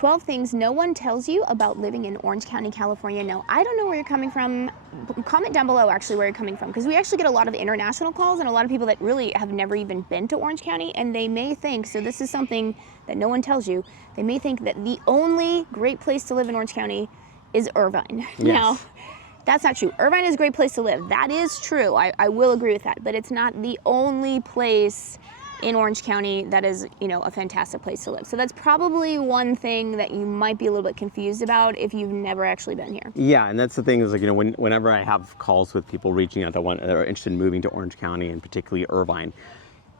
12 things no one tells you about living in Orange County, California. Now, I don't know where you're coming from. Comment down below actually where you're coming from, because we actually get a lot of international calls and a lot of people that really have never even been to Orange County, and they may think, so this is something that no one tells you, they may think that the only great place to live in Orange County is Irvine. Yes. Now, that's not true. Irvine is a great place to live. That is true. I will agree with that, but it's not the only place in Orange County that is, you know, a fantastic place to live. So that's probably one thing that you might be a little bit confused about if you've never actually been here. Yeah, and that's the thing is, like, you know, whenever I have calls with people reaching out that are interested in moving to Orange County and particularly Irvine,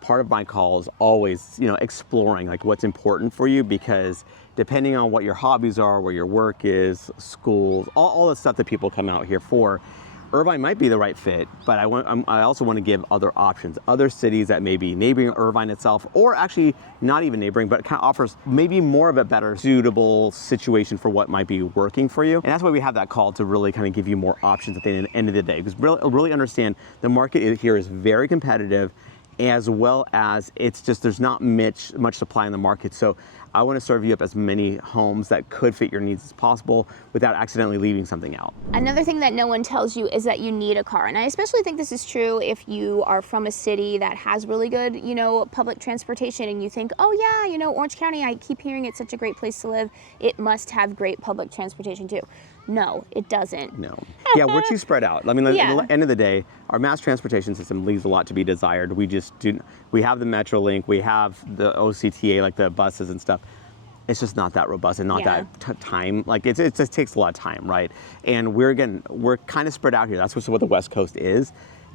part of my call is always, you know, exploring like what's important for you, because depending on what your hobbies are, where your work is, schools, all the stuff that people come out here for, Irvine might be the right fit, but I also want to give other options, other cities that may be neighboring Irvine itself, or actually not even neighboring, but it kind of offers maybe more of a better suitable situation for what might be working for you. And that's why we have that call, to really kind of give you more options at the end of the day, because really understand the market here is very competitive, as well as it's just, there's not much supply in the market. So I want to serve you up as many homes that could fit your needs as possible without accidentally leaving something out. Another thing that no one tells you is that you need a car. And I especially think this is true if you are from a city that has really good, you know, public transportation, and you think, oh yeah, you know, Orange County, I keep hearing it's such a great place to live. It must have great public transportation too. No, it doesn't. No. Yeah, we're too spread out. I mean, at the end of the day, our mass transportation system leaves a lot to be desired. We just we have the Metrolink, we have the OCTA, like the buses and stuff. It's just not that robust and not that time. Like it just takes a lot of time, right? And we're kind of spread out here. That's what the West Coast is.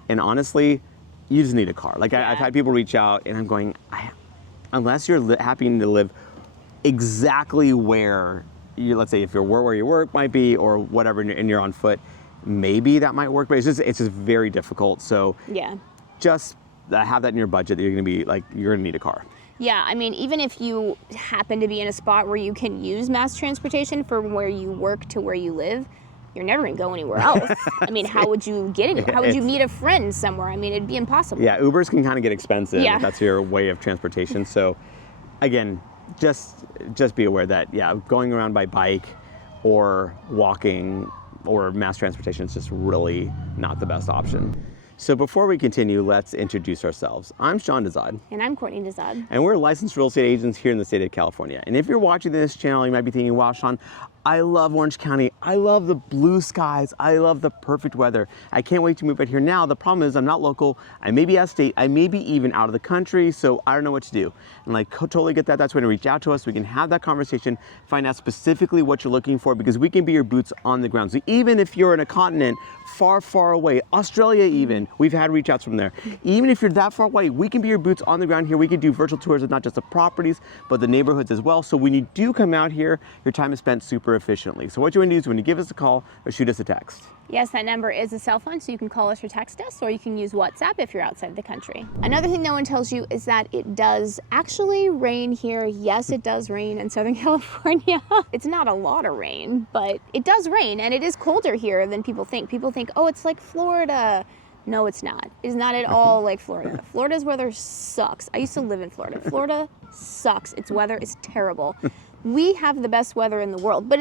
And honestly, you just need a car. Like I've had people reach out, and I'm going, unless you're happy to live exactly where let's say if you're where your work might be or whatever, and you're on foot, maybe that might work, but it's just very difficult. So yeah, just have that in your budget that you're gonna need a car. Yeah, I mean, even if you happen to be in a spot where you can use mass transportation from where you work to where you live, you're never gonna go anywhere else. I mean, how would you get anywhere? How would you meet a friend somewhere? I mean, it'd be impossible. Yeah, Ubers can kind of get expensive if that's your way of transportation. So again, just be aware that, going around by bike or walking or mass transportation is just really not the best option. So before we continue, let's introduce ourselves. I'm Sean Dezad. And I'm Courtney Dezad. And we're licensed real estate agents here in the state of California. And if you're watching this channel, you might be thinking, wow, Sean, I love Orange County. I love the blue skies. I love the perfect weather. I can't wait to move out here now. The problem is I'm not local. I may be out of state. I may be even out of the country. So I don't know what to do. And totally get that. That's when to reach out to us. We can have that conversation, find out specifically what you're looking for, because we can be your boots on the ground. So even if you're in a continent far, far away, Australia even, we've had reach outs from there. Even if you're that far away, we can be your boots on the ground here. We can do virtual tours of not just the properties, but the neighborhoods as well. So when you do come out here, your time is spent super efficiently. So what you want to do is when you give us a call or shoot us a text. Yes, that number is a cell phone, so you can call us or text us, or you can use WhatsApp if you're outside the country. Another thing no one tells you is that it does actually rain here. Yes, it does rain in Southern California. It's not a lot of rain, but it does rain, and it is colder here than people think. People think, oh, it's like Florida. No, it's not. It's not at all like Florida. Florida's weather sucks. I used to live in Florida. Florida sucks. Its weather is terrible. We have the best weather in the world, but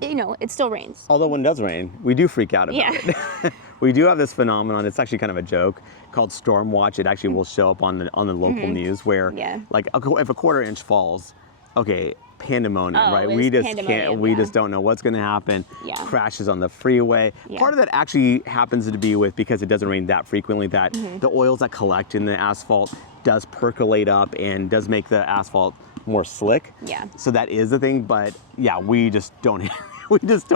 it still rains. Although when it does rain, we do freak out about it. We do have this phenomenon, it's actually kind of a joke, called storm watch. It actually will show up on the local news where, like, if a quarter inch falls, okay, pandemonium, right? We just don't know what's gonna happen. Crashes on the freeway. Part of that actually happens to be with, because it doesn't rain that frequently, that the oils that collect in the asphalt does percolate up and does make the asphalt more slick. So that is the thing, but we just don't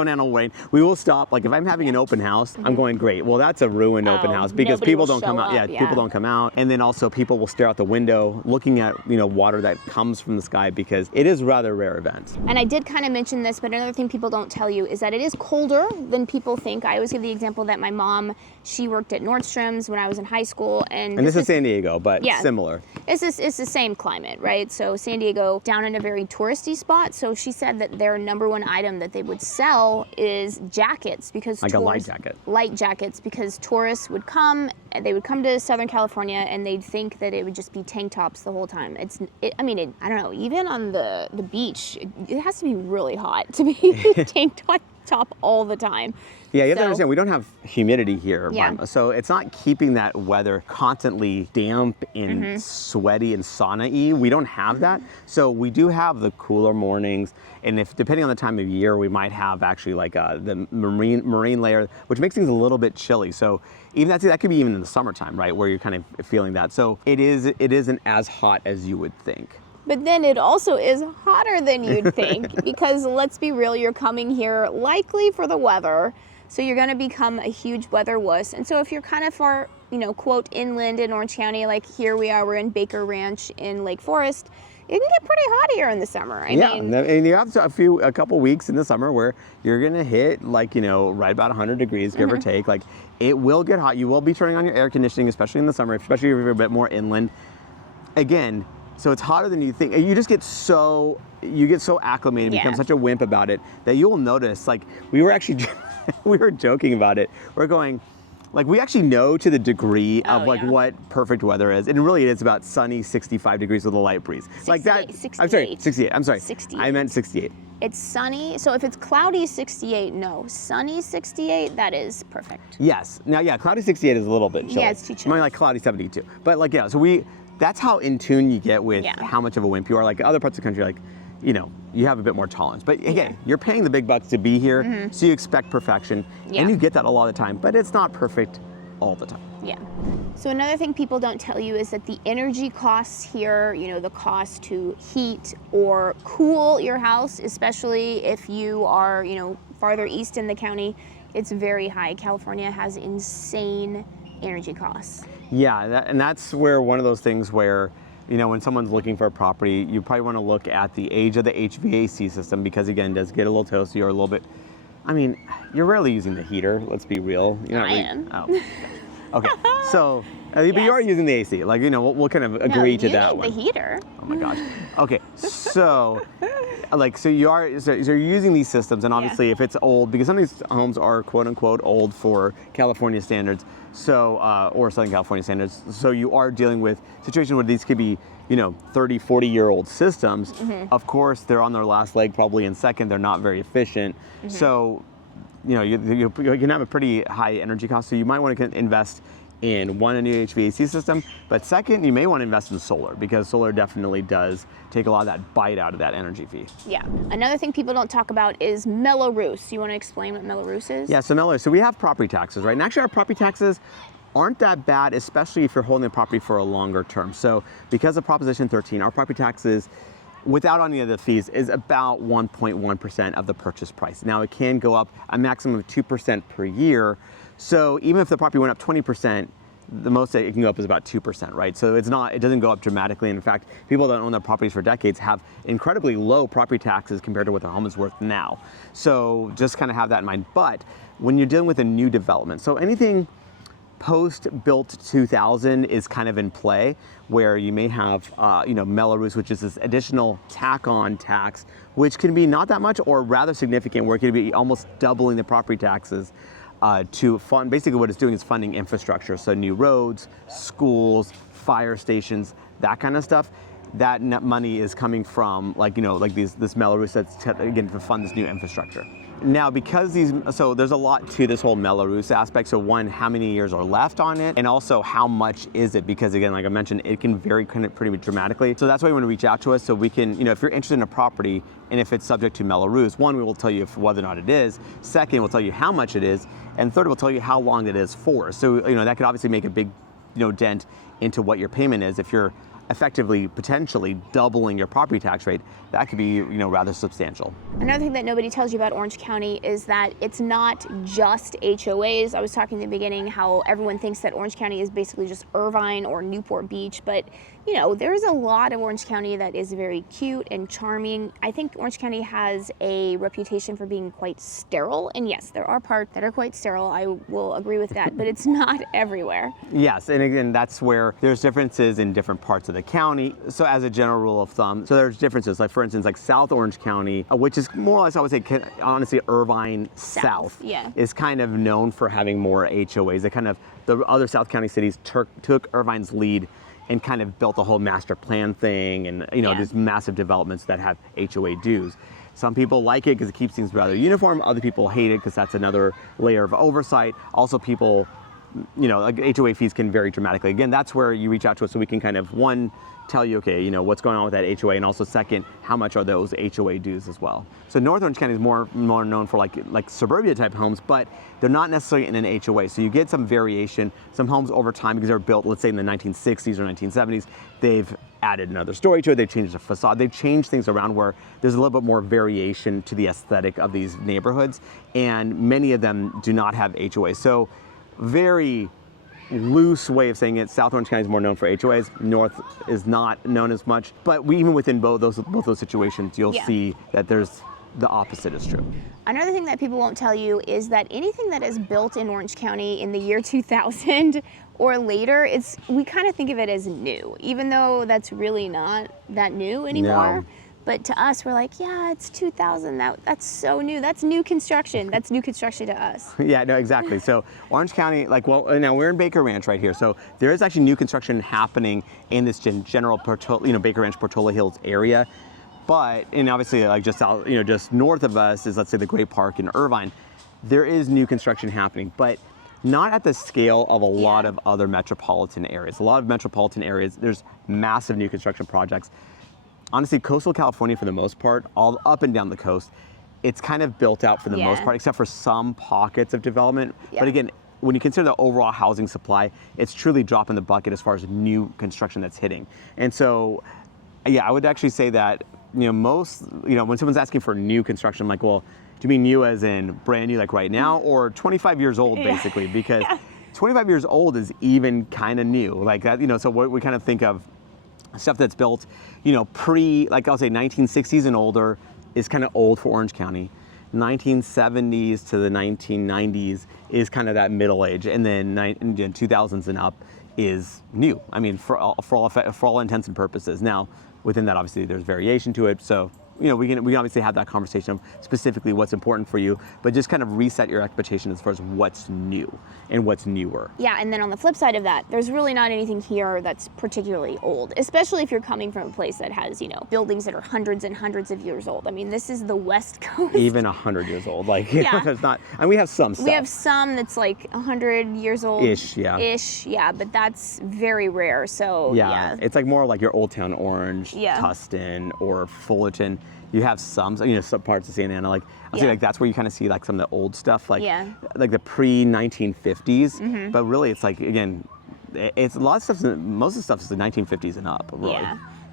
handle rain. We will stop. Like if I'm having an open house, I'm going, great. Well, that's a ruined open house, because people don't come out. People don't come out. And then also people will stare out the window looking at, water that comes from the sky, because it is rather a rare event. And I did kind of mention this, but another thing people don't tell you is that it is colder than people think. I always give the example that my mom, she worked at Nordstrom's when I was in high school. And this is San Diego, but similar. It's the same climate, right? So San Diego go down in a very touristy spot. So she said that their #1 item that they would sell is jackets, because Like a light jacket. Light jackets, because tourists would come, and they would come to Southern California and they'd think that it would just be tank tops the whole time. I don't know, even on the beach, it has to be really hot to be tank top all the time. Yeah, you have to understand, we don't have humidity here. Yeah. So it's not keeping that weather constantly damp and sweaty and sauna-y. We don't have that. So we do have the cooler mornings. And if, depending on the time of year, we might have actually like the marine layer, which makes things a little bit chilly. So even that could be even in the summertime, right? Where you're kind of feeling that. So it isn't as hot as you would think. But then it also is hotter than you'd think, because let's be real, you're coming here likely for the weather. So you're going to become a huge weather wuss. And so if you're kind of far, quote, inland in Orange County, like here we are, we're in Baker Ranch in Lake Forest, it can get pretty hot here in the summer. I mean, and you have a couple weeks in the summer where you're going to hit right about 100 degrees, give or take. Like, it will get hot. You will be turning on your air conditioning, especially in the summer, especially if you're a bit more inland. Again, so it's hotter than you think. You just get so acclimated, become such a wimp about it, that you will notice, like, we were actually we were joking about it. We're going, like, we actually know to the degree of what perfect weather is. And really it is about sunny 65 degrees with a light breeze. 68, like that. 68. I'm sorry, 68. I'm sorry. 68. I meant 68. It's sunny. So if it's cloudy, 68, no. Sunny, 68, that is perfect. Yes. Now, yeah, cloudy 68 is a little bit chilly. Yeah, it's too chilly. Mine like cloudy 72. But like, yeah, so that's how in tune you get with how much of a wimp you are. Like other parts of the country, like, you have a bit more tolerance. But again, you're paying the big bucks to be here, so you expect perfection. And you get that a lot of the time, but it's not perfect all the time. Yeah. So another thing people don't tell you is that the energy costs here, the cost to heat or cool your house, especially if you are, farther east in the county, it's very high. California has insane energy costs. Yeah, and that's where one of those things where, when someone's looking for a property, you probably want to look at the age of the HVAC system, because again, it does get a little toasty or a little bit. I mean, you're rarely using the heater, let's be real. I am. Oh, okay. So, but you are using the AC. Like, we'll kind of agree to that one. The heater. Oh my gosh. Okay. So, you're using these systems, and obviously if it's old, because some of these homes are quote unquote old for California standards, so or Southern California standards. So you are dealing with situations where these could be 30, 40-year-old systems. Of course, they're on their last leg, probably in second. They're not very efficient. So, you can have a pretty high energy cost. So you might want to invest in one, a new HVAC system, but second, you may want to invest in solar, because solar definitely does take a lot of that bite out of that energy fee. Yeah. Another thing people don't talk about is Mello-Roos. You want to explain what Mello-Roos is? Yeah, so we have property taxes, right? And actually our property taxes aren't that bad, especially if you're holding the property for a longer term. So because of Proposition 13, our property taxes, without any of the fees, is about 1.1% of the purchase price. Now it can go up a maximum of 2% per year. So even if the property went up 20%, the most it can go up is about 2%, right? So it doesn't go up dramatically. In fact, people that own their properties for decades have incredibly low property taxes compared to what their home is worth now. So just kind of have that in mind. But when you're dealing with a new development, so anything post-built 2000 is kind of in play, where you may have, Mello-Roos, which is this additional tack-on tax, which can be not that much or rather significant, where it could be almost doubling the property taxes to fund. Basically, what it's doing is funding infrastructure, so new roads, schools, fire stations, that kind of stuff. That money is coming from, this Mello-Roos that's again to fund this new infrastructure. Now, because so there's a lot to this whole Mello-Roos aspect. So one, how many years are left on it, and also how much is it? Because again, like I mentioned, it can vary pretty dramatically. So that's why you want to reach out to us, so we can, if you're interested in a property and if it's subject to Mello-Roos, one, we will tell you whether or not it is. Second, we'll tell you how much it is, and third, we'll tell you how long it is for. So that could obviously make a big, dent into what your payment is. If you're effectively potentially doubling your property tax rate, that could be rather substantial. Another thing that nobody tells you about Orange County is that it's not just HOAs. I was talking in the beginning how everyone thinks that Orange County is basically just Irvine or Newport Beach, but you know, there's a lot of Orange County that is very cute and charming. I think Orange County has a reputation for being quite sterile. And yes, there are parts that are quite sterile. I will agree with that, but it's not everywhere. Yes, and again, that's where there's differences in different parts of the county. So as a general rule of thumb, so there's differences. Like for instance, like South Orange County, which is more or less, I would say, honestly, Irvine South yeah. is kind of known for having more HOAs. They kind of, the other South County cities took Irvine's lead and kind of built a whole master plan thing, and you know, these massive developments that have HOA dues. Some people like it because it keeps things rather uniform. Other people hate it because that's another layer of oversight. Also, people, you know, like HOA fees can vary dramatically. Again, that's where you reach out to us so we can kind of, one, tell you, okay, you know, what's going on with that HOA, and also second, how much are those HOA dues as well. So North Orange County is more known for like suburbia type homes, but they're not necessarily in an HOA. So you get some variation. Some homes over time, because they're built, let's say in the 1960s or 1970s, they've added another story to it, they've changed the facade, they've changed things around where there's a little bit more variation to the aesthetic of these neighborhoods, and many of them do not have HOA. So very loose way of saying it, South Orange County is more known for HOAs, North is not known as much, but even within both those situations, you'll see that there's the opposite is true. Another thing that people won't tell you is that anything that is built in Orange County in the year 2000 or later, we kind of think of it as new, even though that's really not that new anymore. No. But to us, we're like, yeah, it's 2000. That's so new. That's new construction. That's new construction to us. Yeah, no, exactly. So Orange County, like, well, now we're in Baker Ranch right here. So there is actually new construction happening in this general, Baker Ranch, Portola Hills area. But, and obviously, like just out, just north of us is, let's say, the Great Park in Irvine. There is new construction happening, but not at the scale of a lot of other metropolitan areas. A lot of metropolitan areas, there's massive new construction projects. Honestly, coastal California, for the most part, all up and down the coast, it's kind of built out for the most part, except for some pockets of development. But again, when you consider the overall housing supply, it's truly drop in the bucket as far as new construction that's hitting. And so, yeah, I would actually say that, when someone's asking for new construction, I'm like, well, do you mean new as in brand new, like right now, or 25 years old, basically? Because 25 years old is even kind of new. Like that, so what we kind of think of stuff that's built, like I'll say 1960s and older is kind of old for Orange County. 1970s to the 1990s is kind of that middle age, and then 2000s and up is new. I mean, for all intents and purposes. Now, within that, obviously, there's variation to it. So, we can obviously have that conversation of specifically what's important for you, but just kind of reset your expectation as far as what's new and what's newer. Yeah, and then on the flip side of that, there's really not anything here that's particularly old, especially if you're coming from a place that has, buildings that are hundreds and hundreds of years old. I mean, this is the West Coast. Even 100 years old. Like, there's not, and we have some stuff. We have some that's like 100 years old. Ish, yeah, but that's very rare, so yeah. It's like more like your Old Town Orange, Tustin, or Fullerton. You have some parts of Santa Ana, like I'll say, like that's where you kind of see like some of the old stuff, like the pre-1950s. But really, it's like, again, it's a lot of stuff. Most of the stuff is the 1950s and up. Really.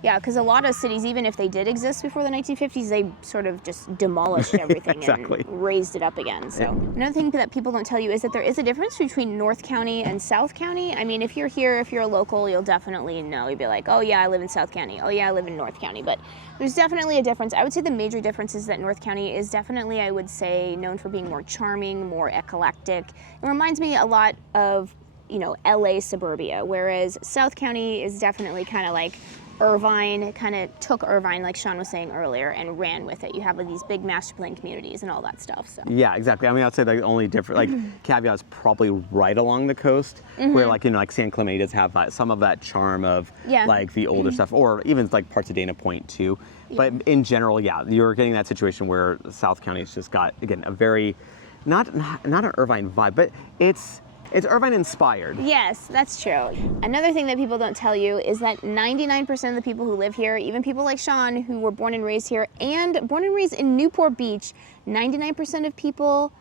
Yeah, because a lot of cities, even if they did exist before the 1950s, they sort of just demolished everything and raised it up again. So another thing that people don't tell you is that there is a difference between North County and South County. I mean, if you're here, if you're a local, you'll definitely know. You'll be like, oh yeah, I live in South County. Oh yeah, I live in North County. But there's definitely a difference. I would say the major difference is that North County is definitely, I would say, known for being more charming, more eclectic. It reminds me a lot of, LA suburbia, whereas South County is definitely kind of like Irvine, kind of took Irvine, like Sean was saying earlier, and ran with it. You have these big master plan communities and all that stuff. So yeah, exactly. I mean, I'd say the only different, like caveat is probably right along the coast, where like San Clemente does have some of that charm of like the older stuff, or even like parts of Dana Point too. But in general, you're getting that situation where South County's just got, again, a very not an Irvine vibe, but it's Irvine inspired. Yes, that's true. Another thing that people don't tell you is that 99% of the people who live here, even people like Sean who were born and raised here and born and raised in Newport Beach, 99% of people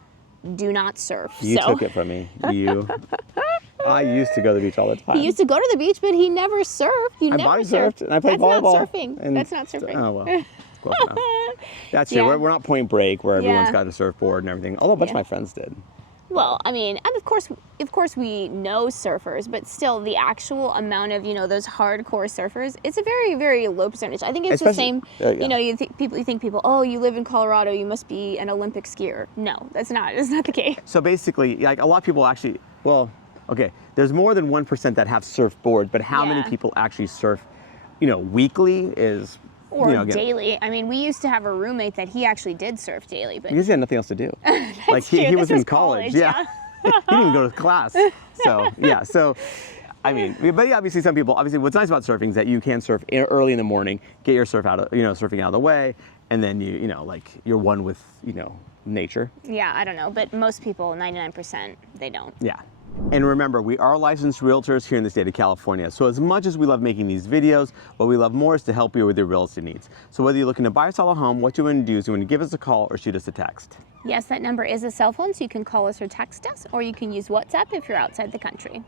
do not surf. You took it from me. I used to go to the beach all the time. He used to go to the beach, but he never surfed. I never surfed, and I played volleyball. That's not surfing. That's not surfing. Oh, well. Close enough. That's true. We're not Point Break where everyone's got a surfboard and everything, although a bunch of my friends did. Well, I mean, and of course we know surfers, but still the actual amount of, those hardcore surfers, it's a very, very low percentage. I think it's the same, Yeah. you think people, oh, you live in Colorado, you must be an Olympic skier. No, that's not the case. So basically, like a lot of people actually, well, okay, there's more than 1% that have surfboards, but how many Yeah. people actually surf, weekly is, Or again, daily. I mean, we used to have a roommate that he actually did surf daily, but because he had nothing else to do. Like true. he was This in was college. college, Yeah. He didn't even go to class. So, yeah. So, I mean, but yeah, obviously some people, obviously what's nice about surfing is that you can surf early in the morning, get your surfing out of the way, and then you're one with, nature. yeah, I don't know. But most people, 99%, they don't. Yeah. And remember, we are licensed realtors here in the state of California. So as much as we love making these videos, what we love more is to help you with your real estate needs. So whether you're looking to buy or sell a home, what you want to do is you want to give us a call or shoot us a text. Yes, that number is a cell phone, so you can call us or text us, or you can use WhatsApp if you're outside the country.